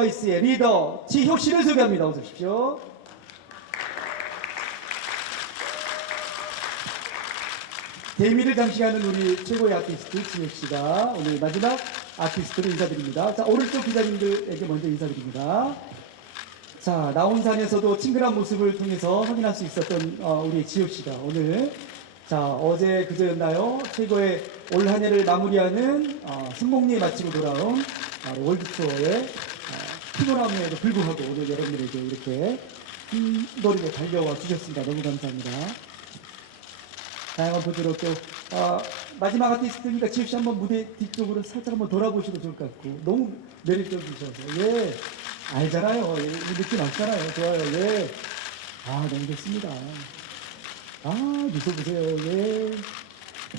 트와이스의 리더 지효 씨를 소개합니다. 어서 오십시오. 대미를 장식하는 우리 최고의 아티스트 지효 씨가 오늘 마지막 아티스트로 인사드립니다. 자, 오른쪽 기자님들에게 먼저 인사드립니다. 자, 나온산에서도 친근한 모습을 통해서 확인할 수 있었던 어, 우리 지효 씨가 오늘 자 어제 그저였나요? 최고의 올 한 해를 마무리하는 어, 승복리에 마치고 돌아온 어, 월드 투어의 어, 피곤함에도 불구하고 오늘 여러분들에게 이렇게 힘노리고 달려와 주셨습니다. 너무 감사합니다. 다양한 포즈로 또 어, 마지막 아티스트니까 지효 씨 한번 무대 뒤쪽으로 살짝 한번 돌아보시도 좋을 것 같고. 너무 매력적이셔서. 예. 알잖아요. 예, 이 느낌 알잖아요. 좋아요. 예 아 너무 좋습니다. 아 미소 보세요. 예.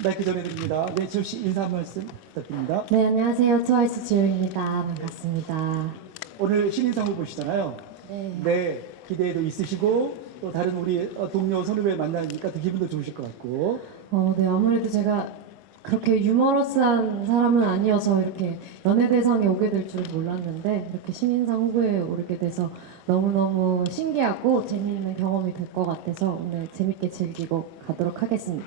마이크 전해드립니다. 네 지효 씨 인사 한 말씀 부탁드립니다. 네, 안녕하세요. 트와이스 지효입니다. 반갑습니다. 오늘 신인상 후보시잖아요 네. 네 기대도 있으시고 또 다른 우리 어, 동료 선후배 만나니까 더 기분도 좋으실 것 같고 어, 네, 아무래도 제가 그렇게 유머러스한 사람은 아니어서 이렇게 연예대상에 오게 될 줄 몰랐는데 이렇게 신인상 후보에 오르게 돼서 너무너무 신기하고 재미있는 경험이 될 것 같아서 오늘 재밌게 즐기고 가도록 하겠습니다.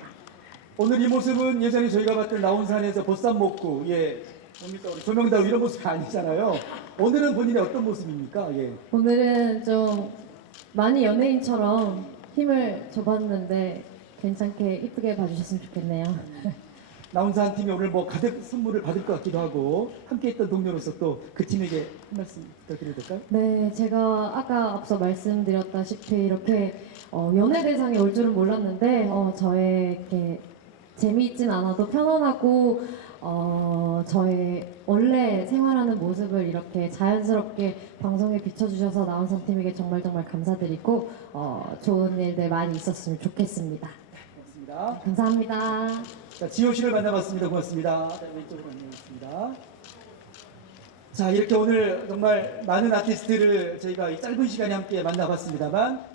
오늘 이 모습은 예전에 저희가 봤던 나온산에서 보쌈 먹고 예 뭡니까 우리 조명다우 이런 모습이 아니잖아요. 오늘은 본인의 어떤 모습입니까? 예. 오늘은 좀 많이 연예인처럼 힘을 줘봤는데 괜찮게 이쁘게 봐주셨으면 좋겠네요. 나온산 팀이 오늘 뭐 가득 선물을 받을 것 같기도 하고 함께했던 동료로서 또 그 팀에게 한 말씀 부탁드려도 될까요? 네, 제가 아까 앞서 말씀드렸다시피 이렇게 어, 연예 대상에 올 줄은 몰랐는데 어, 저의 이렇게 재미있진 않아도 편안하고 어, 저의 원래 생활하는 모습을 이렇게 자연스럽게 방송에 비춰주셔서 나온선 팀에게 정말 정말 감사드리고 어, 좋은 일들 많이 있었으면 좋겠습니다. 고맙습니다. 감사합니다. 자, 지효 씨를 만나봤습니다. 고맙습니다. 자, 왼쪽으로 만나겠습니다. 자, 이렇게 오늘 정말 많은 아티스트를 저희가 이 짧은 시간에 함께 만나봤습니다만